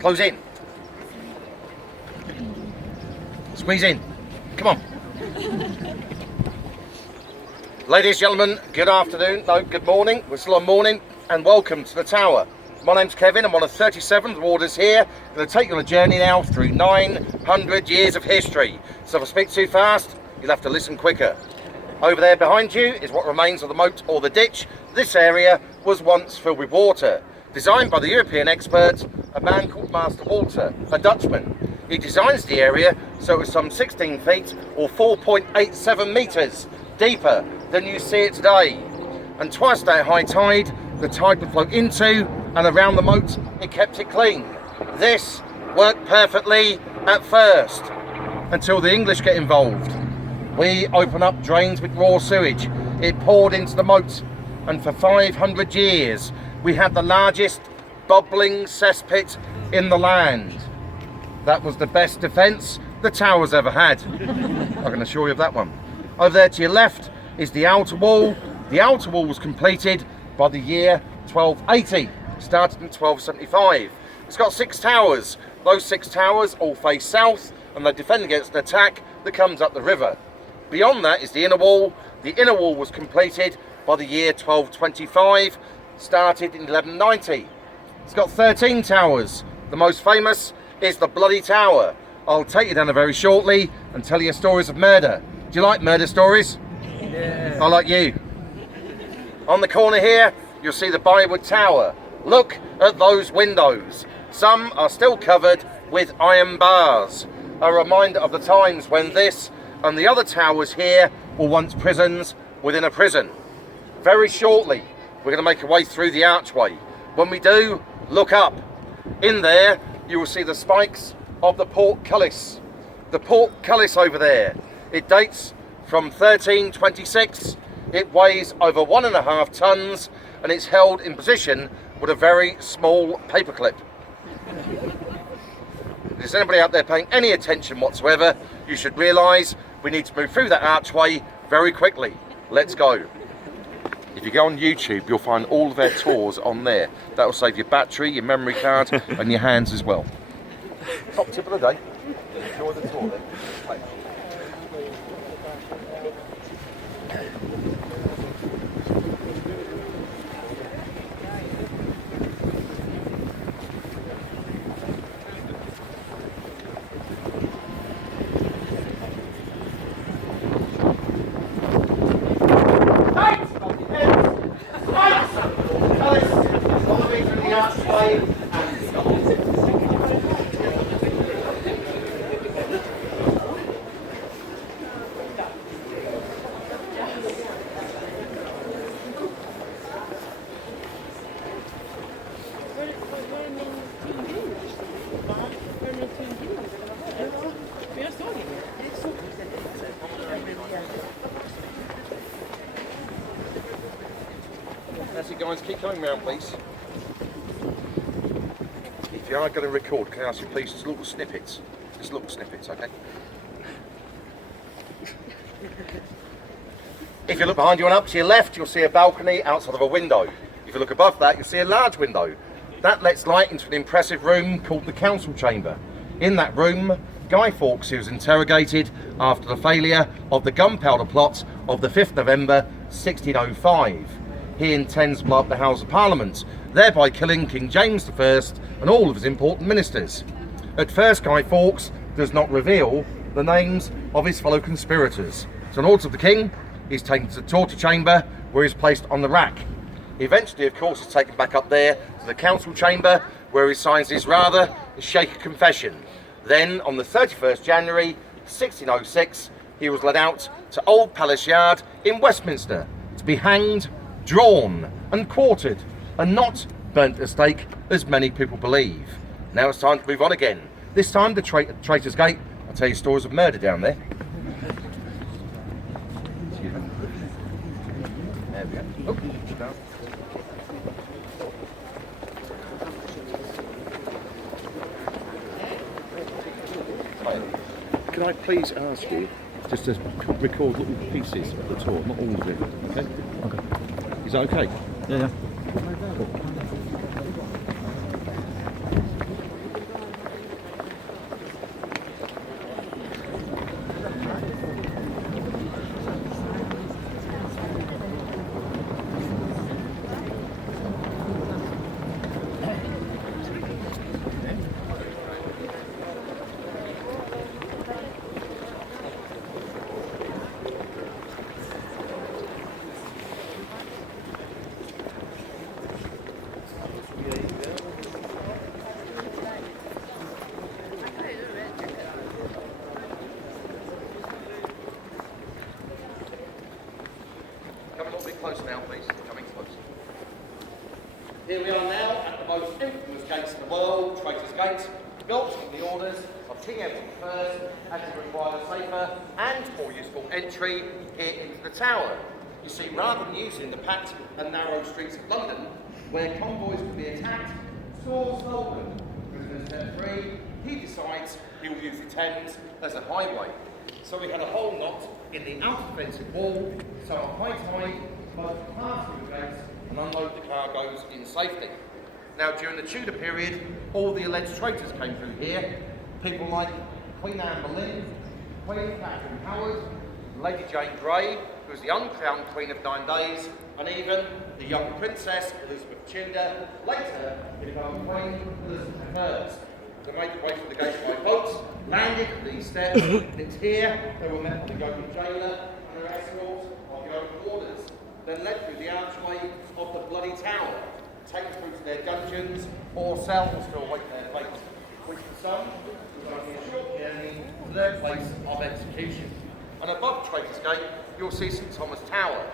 Close in. Squeeze in. Come on. Ladies and gentlemen, good afternoon. No, good morning. We're still on morning. And welcome to the Tower. My name's Kevin. I'm one of 37 warders here. I'm going to take you on a journey now through 900 years of history. So if I speak too fast, you'll have to listen quicker. Over there behind you is what remains of the moat or the ditch. This area was once filled with water. Designed by the European expert, a man called Master Walter, a Dutchman. He designs the area so it was some 16 feet or 4.87 metres deeper than you see it today. And twice a day at high tide, the tide would flow into and around the moat. It kept it clean. This worked perfectly at first, until the English get involved. We open up drains with raw sewage. It poured into the moat, and for 500 years we had the largest bubbling cesspit in the land. That was the best defence the Tower's ever had. I can assure you of that one. Over there to your left is the outer wall. The outer wall was completed by the year 1280, started in 1275. It's got 6 towers. Those 6 towers all face south, and they defend against an attack that comes up the river. Beyond that is the inner wall. The inner wall was completed by the year 1225, started in 1190. It's got 13 towers. The most famous is the Bloody Tower. I'll take you down there very shortly and tell you stories of murder. Do you like murder stories? Yeah. I like you. On the corner here, you'll see the Bollywood Tower. Look at those windows. Some are still covered with iron bars. A reminder of the times when this and the other towers here were once prisons within a prison. Very shortly, we're going to make our way through the archway. When we do, look up. In there, you will see the spikes of the Port Cullis. The Port Cullis over there. It dates from 1326. It weighs over 1.5 tons, and it's held in position with a very small paperclip. If there's anybody out there paying any attention whatsoever, you should realise we need to move through that archway very quickly. Let's go. If you go on YouTube, you'll find all of their tours on there. That will save your battery, your memory card, and your hands as well. Top tip of the day. Enjoy the tour then. Thanks. That's it, guys. Keep coming round, please. If you are going to record, can I ask you please just little snippets? Just little snippets, okay? If you look behind you and up to your left, you'll see a balcony outside of a window. If you look above that, you'll see a large window. That lets light into an impressive room called the Council Chamber. In that room, Guy Fawkes, who was interrogated after the failure of the gunpowder plot of the 5th November 1605. He intends to blow up the House of Parliament, thereby killing King James I and all of his important ministers. At first, Guy Fawkes does not reveal the names of his fellow conspirators. So in order to the king, he's taken to the torture chamber, where he's placed on the rack. Eventually, of course, he's taken back up there to the council chamber, where he signs his rather shaky confession. Then, on the 31st January 1606, he was led out to Old Palace Yard in Westminster to be hanged, drawn and quartered, and not burnt at stake as many people believe. Now it's time to move on again. This time the Traitor's Gate. I'll tell you stories of murder down there. There we go. Oh, can I please ask you just to record little pieces of the tour, not all of it, okay? Okay. Is that okay? Yeah, yeah. Cool. gate, built on the orders of King Edward I, as it required a safer and more useful entry here into the tower. You see, rather than using the packed and narrow streets of London, where convoys could be attacked, stores stolen, prisoners set free, he decides he will use the Thames as a highway. So we had a whole knot in the outer defensive wall, so at high tide, both pass through the gates and unload the cargoes in safety. Now, during the Tudor period, all the alleged traitors came through here. People like Queen Anne Boleyn, Queen Catherine Howard, Lady Jane Grey, who was the uncrowned Queen of 9 Days, and even the young Princess Elizabeth Tudor, later become Queen Elizabeth I. They made their way through the gates by boats, landed at these steps, and it's here they were met by the Yeoman jailer and their escort of Yeoman Warders, then led through the archway of the Bloody Tower, taken through to their dungeons or cells to await their fate, which for some was only a short journey to their place of execution. And above Traitor's Gate, you'll see St Thomas Tower,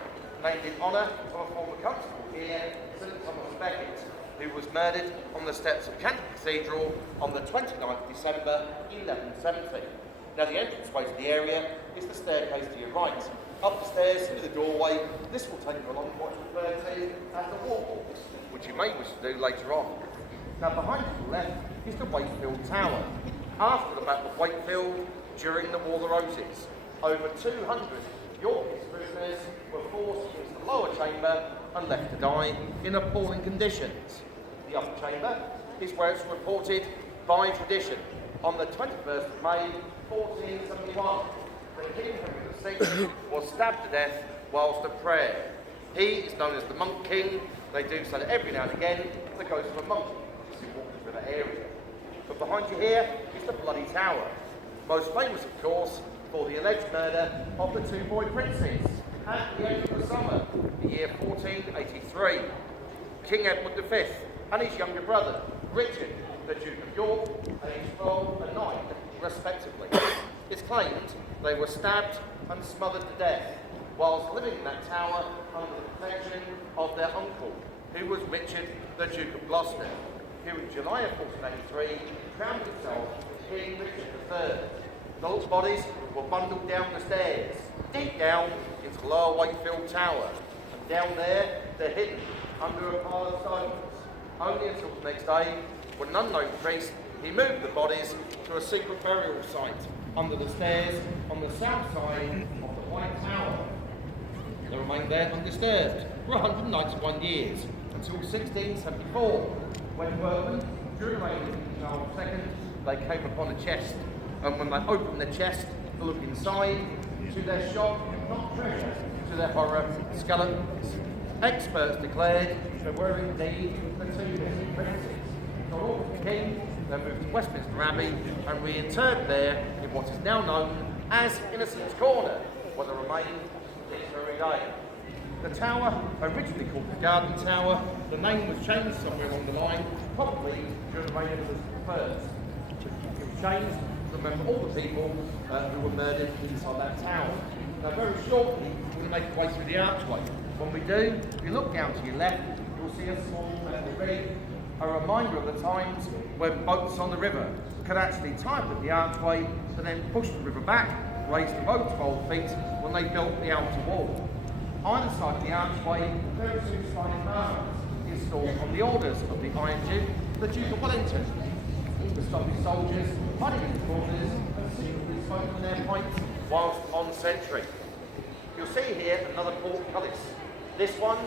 named in honour of a former constable here, St Thomas Becket, who was murdered on the steps of Cathedral on the 29th of December 1170. Now, the entranceway to the area is the staircase to your right. Up the stairs through the doorway, this will take you along what's referred to as the walk, which you may wish to do later on. Now, behind you to the left is the Wakefield Tower. After the Battle of Wakefield, during the War of the Roses, over 200 Yorkist prisoners were forced into the lower chamber and left to die in appalling conditions. The upper chamber is where it's reported by tradition on the 21st of May 1471 that King Henry VI was stabbed to death whilst at prayer. He is known as the Monk King. They do say that every now and again the ghost of a monk is walking through that area. But behind you here is the Bloody Tower, most famous of course for the alleged murder of the two boy princes at the end of the summer, the year 1483. King Edward V and his younger brother, Richard, the Duke of York, aged 12 and 9, respectively. It's claimed they were stabbed and smothered to death whilst living in that tower under the protection of their uncle, who was Richard, the Duke of Gloucester, who in July of 1483 crowned himself King Richard III. Those bodies were bundled down the stairs, deep down into Lower Wakefield Tower, and down there they're hidden under a pile of stones, only until the next day when an unknown priest he moved the bodies to a secret burial site under the stairs on the south side of the White Tower. They remained there undisturbed for 191 years until 1674, when workmen, during the reign of King Charles II, they came upon a chest, and when they opened the chest to look inside, to their shock, not treasure, to their horror, skeletons. Experts declared there were indeed the two missing princes. So all the king then moved to Westminster Abbey and reinterred there in what is now known as Innocents' Corner, where they remain this very day. The tower, originally called the Garden Tower, the name was changed somewhere along the line, probably during the reign of Elizabeth I. It was changed to remember all the people who were murdered inside that tower. Now, very shortly, we're going to make our way through the archway. When we do, if you look down to your left, you'll see a small metal rig, a reminder of the times when boats on the river could actually tie up at the archway and then push the river back, raise the boat 12 feet when they built the outer wall. Either side of the archway, there are two sliding bars installed on the orders of the Iron Duke, the Duke of Wellington, to stop his soldiers hiding in the corners and secretly smoking their pipes whilst on sentry. You'll see here another portcullis. This one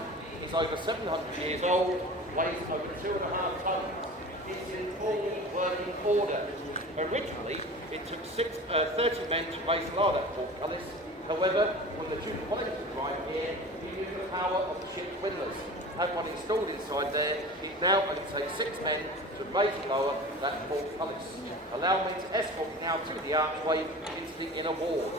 is over 700 years old, weighs over 2.5 tons. It's in full working order. Originally, it took 30 men to raise and lower that portcullis. However, when the Duke of Wellington arrived here, he used the power of the ship's windlass. Had one installed inside there, it now only takes 6 men to raise and lower that portcullis. Allow me to escort you now to the archway into the inner ward.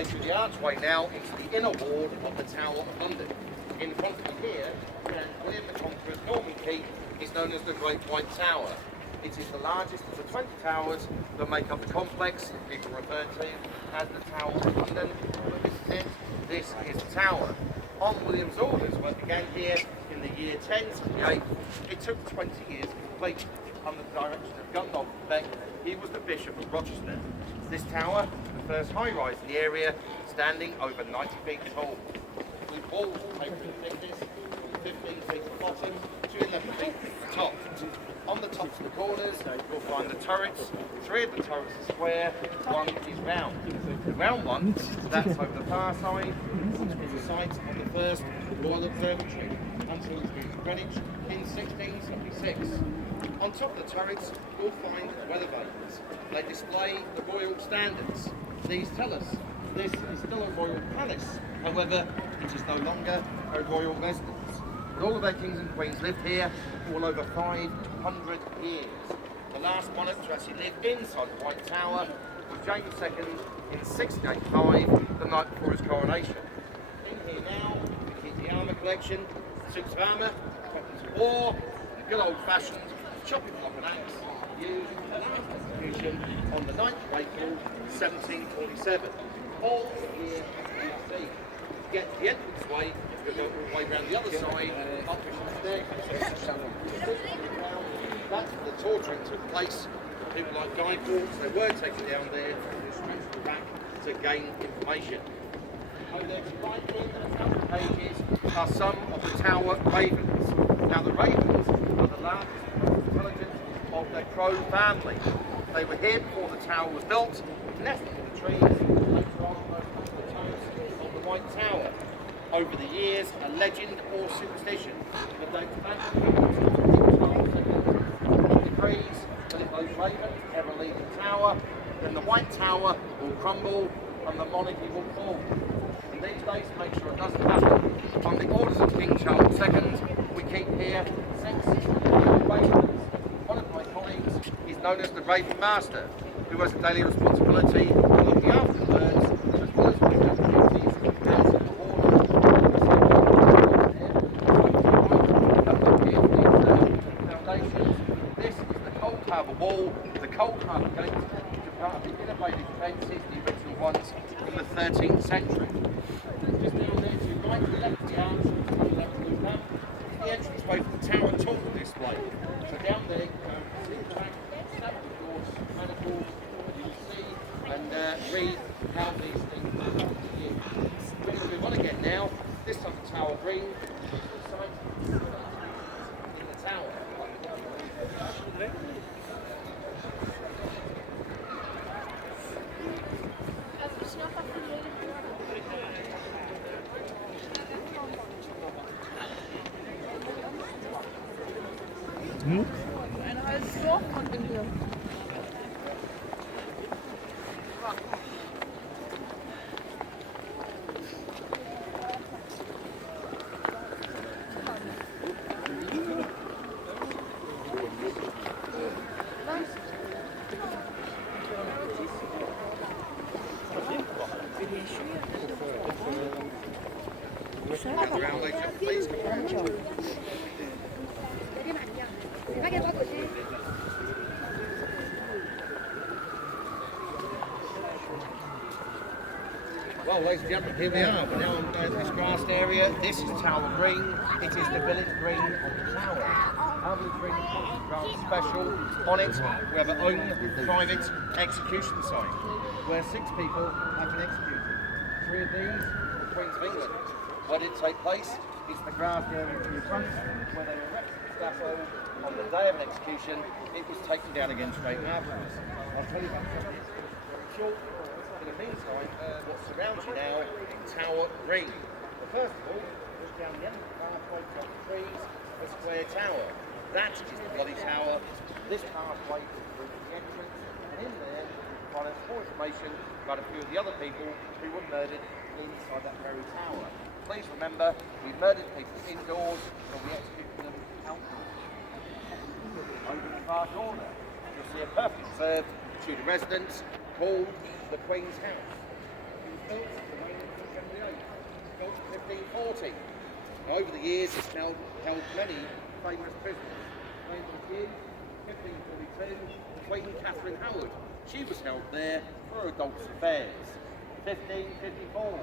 way through the archway now into the inner ward of the Tower of London. In front of me here, William the Conqueror's Norman Keep is known as the Great White Tower. It is the largest of the 20 towers that make up the complex that people refer to as the Tower of London. This is it. This is the tower. On William's orders, when it began here in the year 1068, it took 20 years to complete. Under the direction of Gundulph Beck, he was the Bishop of Rochester. This tower, the first high-rise in the area, standing over 90 feet tall. With walls taken in thickness from 15 feet at the bottom to 11 feet at the top. On the tops of the corners, you'll find the turrets. 3 of the turrets are square, 1 is round. The round one, that's over the far side, which was the site of the first Royal Observatory until it moved to Greenwich in 1676. On top of the turrets, you'll find weather vanes. They display the royal standards. These tell us this is still a royal palace, however, it is no longer a royal residence. But all of our kings and queens lived here for well over 500 years. The last monarch to actually live inside the White Tower was James II in 1685, the night before his coronation. In here now, we keep the armour collection, suits of armour, weapons of war, and good old-fashioned chopping block and axe used in the last execution on the 9th of April 1747. All here you see. To get to the entrance way, you go all the way around the other side, up the staircase. That's where the torturing took place. People like Guy Fawkes, they were taken down there to stretch the back to gain information. Over there to right in a couple of pages are some of the tower ravens. Now the ravens are the largest and most intelligent of their crow family. They were here before the tower was built, nested in the trees, and later on over the toes of the White Tower. Over the years, a legend or superstition that dates back to the decrees that if those ravens ever leave the tower, then the White Tower will crumble and the monarchy will fall. And these days, to make sure it doesn't happen, on the orders of King Charles II, we keep here 6 ravens. One of my colleagues is known as the Raven Master, who has a daily responsibility for looking after the birds, as well as doing other duties as a warder. This is the Cold Harbour Wall, the Cold Harbour Gate, which are part of the innovative defences, the original ones from the 13th century. Just down there to your right, the left of the arch, the left of the camp, the entranceway for the tower tool display. So down there, you can see the back, snap the doors, manacles, you can see and read how these things come together. We're going to move on again now. This time the Tower Green, which is the site in the tower. Ein halbes Dorf kommt in hier. Well, ladies and gentlemen, here we are. We're now on this grassed area. This is Tower Green. It is the village green of the tower. Our village green is rather special. On it, we have our own private execution site where 6 people have been executed. 3 of these are the Queens of England. Where did it take place? It's the grassed area to your front where they erected the scaffold on the day of an execution. It was taken down again straight afterwards. I'll tell you about something very short. In the meantime, what surrounds you now, Tower Green. But first of all, just down the end of the pathway, top the trees, a square tower. That is the bloody tower. This pathway is through the entrance, and in there, you'll find out more information about a few of the other people who were murdered inside that very tower. Please remember, we murdered people indoors, and we executed them outdoors. Over the far corner, you'll see a perfectly preserved Tudor residence called the Queen's House. built in 1878, built in 1540. Over the years, it's held many famous prisoners. Named the King, 1542, Queen Catherine Howard. She was held there for adults' affairs. 1554,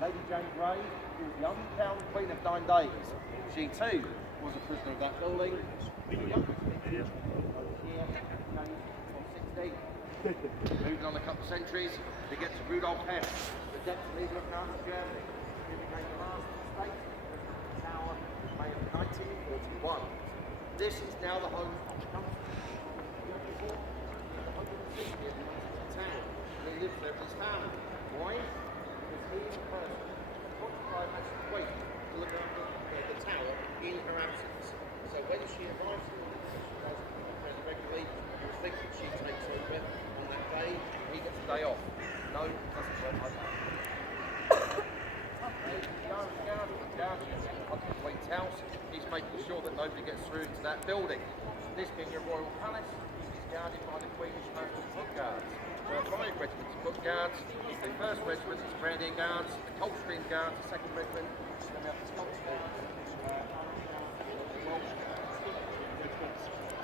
Lady Jane Grey, who was the only crowned Queen of 9 days. She too was a prisoner of that building. The youngest here, James of 16. Moving on a couple of centuries, we get to Rudolf Hess, the deputy leader of Nazi Germany. He became the last state prisoner of the Tower in May of 1941. This is now the home of the country. The home of the city of the Tower. And he lives there with his family. Why? Because he is a person occupied as a queen to look after the Tower in her absence. So when she arrives in the position, she does fairly regularly, you would think that she takes over on that day, he gets a day off. No, it doesn't work like that. The Queen's house, he's making sure that nobody gets through into that building. This being your royal palace, is guarded by the Queen's personal foot guards. There are 5 regiments of foot guards. The 1st regiment is Grenadier Guards, the Coldstream Guards, the 2nd regiment, then we have the Scots Guards, Welsh Guards.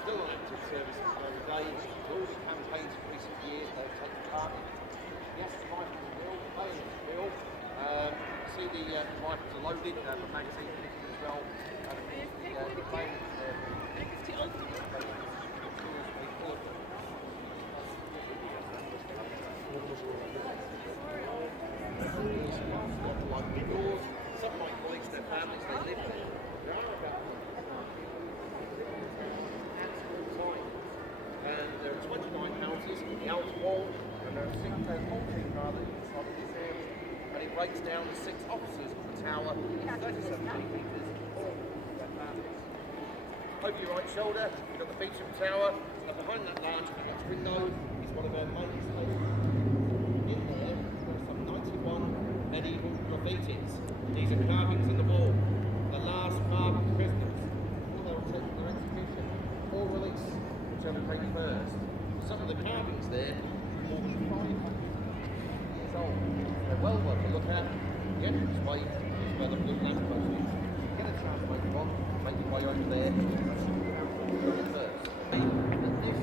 Still on active services every day. All the campaigns of recent years they've taken part in. Yes, the rifles are real, the bayonets are real. See the rifles are loaded, the magazine fitted as well. And of course the bayonets there. Like yours, some of my colleagues, their families, they live there. There are about and there are 29 houses in the outer wall, and there are 14 rather inside of this area. And it breaks down to 6 officers of the tower, 37 metres, all their families. Over your right shoulder, you've got the feature of the tower, and behind that large window is one of our main stations. In there, there are some 91 medieval graffitis. These are carvings in the wall. The last marked prisoners before they were taken to their execution or release, whichever came first. Some of the carvings there are more than 500 years old. They're well worth a look at. The entrance way is where the blue lamp post is. Get a chance later on, make your way over there. First. That this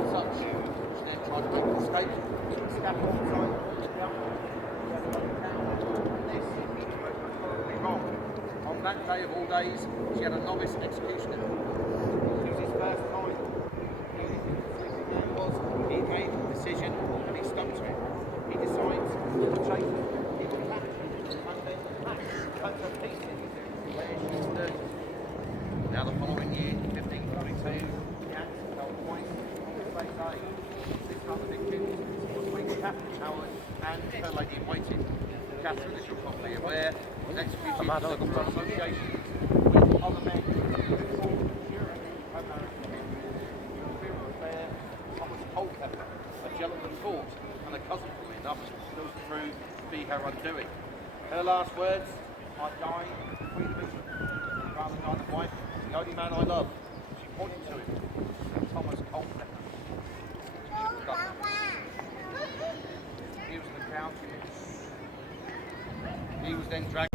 as such, which then tried to make an escape to the scaffold side this is horribly wrong. On that day of all days, she had a novice executioner. It was his first time. The only thing the sleeping man was, he made a decision and he stuck to it. He decides to chase her, he will catch her, and then cut her pieces where she stood. Now the following year, 1542, the axe fell twice on the same day. This other victims was Queen Catherine Howard and her lady in waiting. Catherine, as you're probably aware, was executed for association with other men who fought during American history. The real affair, Thomas Culpepper, a gentleman court, and a cousin, funnily enough, that was proved to be her undoing. Her last words, I die for Queen Elizabeth. Rather than the wife, the only man I love. She pointed to him, Thomas Culpepper. He was in the crown. He was then dragged.